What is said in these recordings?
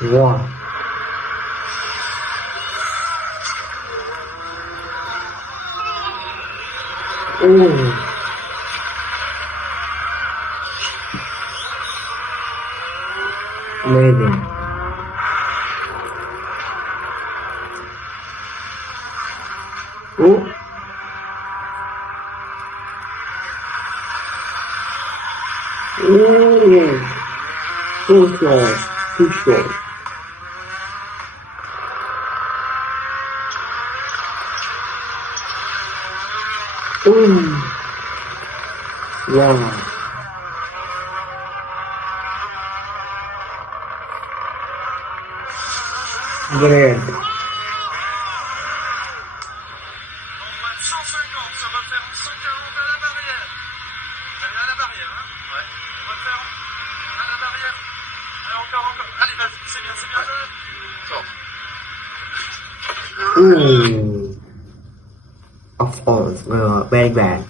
Wow. Oh, amazing. Oh, oh, too short, too short. Oh, wow, great. Ooh, of course, very bad.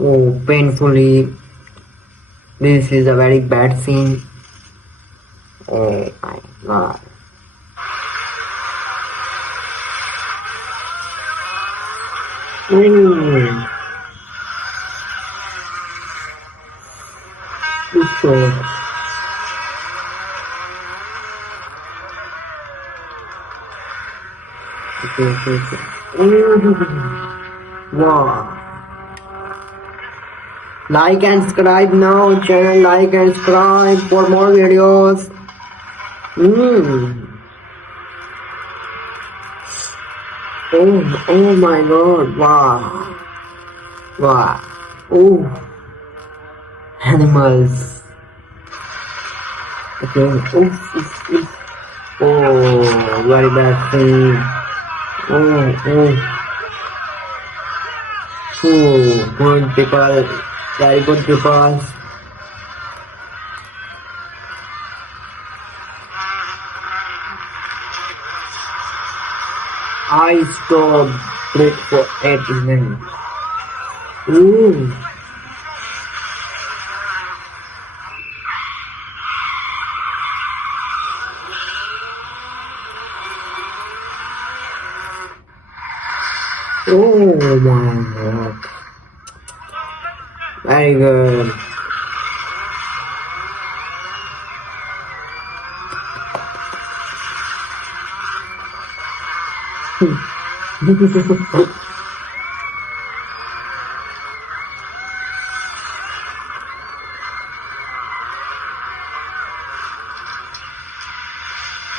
Oh, painfully. This is a very bad scene. Oh my god. Ooh, too short. Okay, okay, okay. Ooh, wow. Like and subscribe now, channel like and subscribe for more videos. Oh my god, wow. Wow. Oh, animals. Okay, oh, very bad thing. Oh, good people, very good people. I stopped it for 8 minutes. Ooh. Oh my god. Very good.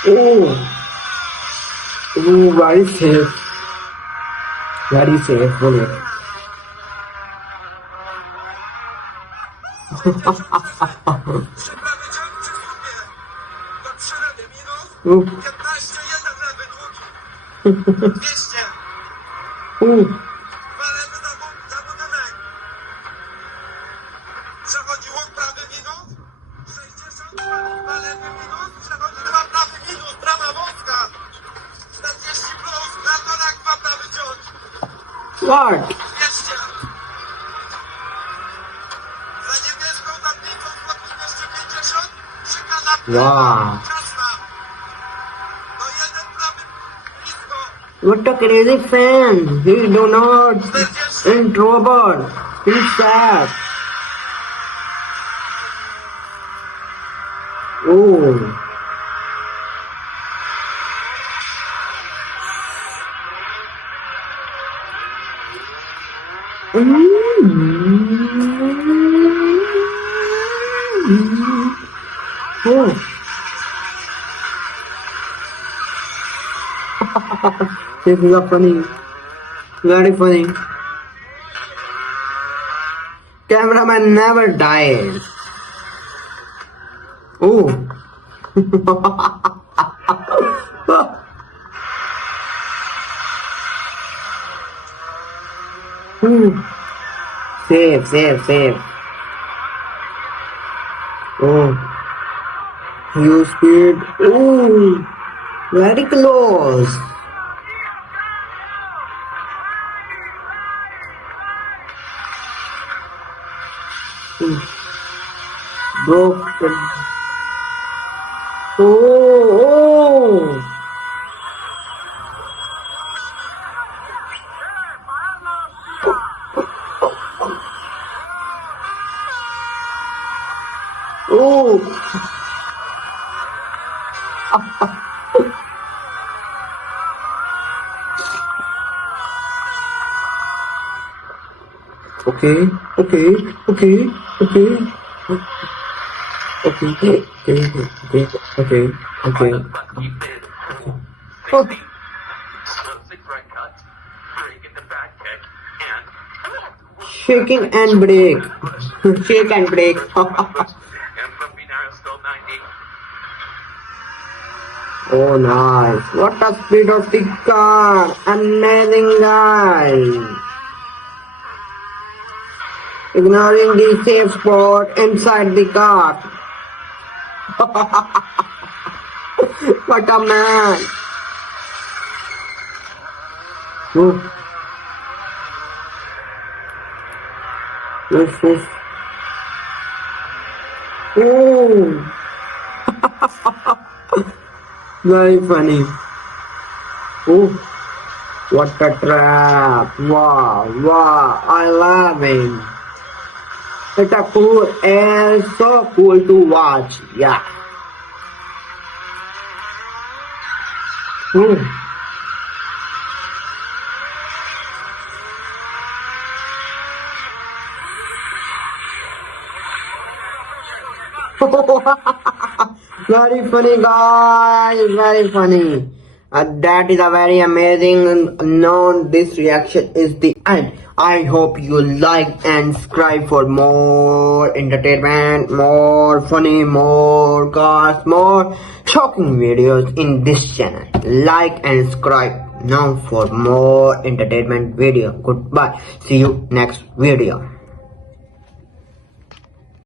Oh, very safe. Very safe, bullet. Ooh. Ooh. What? Wow. What a crazy fan. He do not introvert. He's sad. Oh. Oh. This is a funny, very funny. Cameraman never died. Oh. Save, save, save. Oh. Use speed. Oh. Very close. Broken. Oh, oh, okay, okay, okay, okay, okay, okay, okay, okay, okay. Oh, shaking and break. Shake and break. Oh, nice. What a speed of the car. Amazing, guys. Ignoring the safe spot inside the car. What a man. Oh, yes, yes. Oh, very funny. Oh, what a trap. Wow, wow. I love it. It's a cool and so cool to watch. Yeah. Oh. Very funny, guys. Very funny. That is a very amazing. No, this reaction is the end. I hope you like and subscribe for more entertainment, more funny, more cars, more shocking videos in this channel. Like and subscribe now for more entertainment video. Goodbye. See you next video.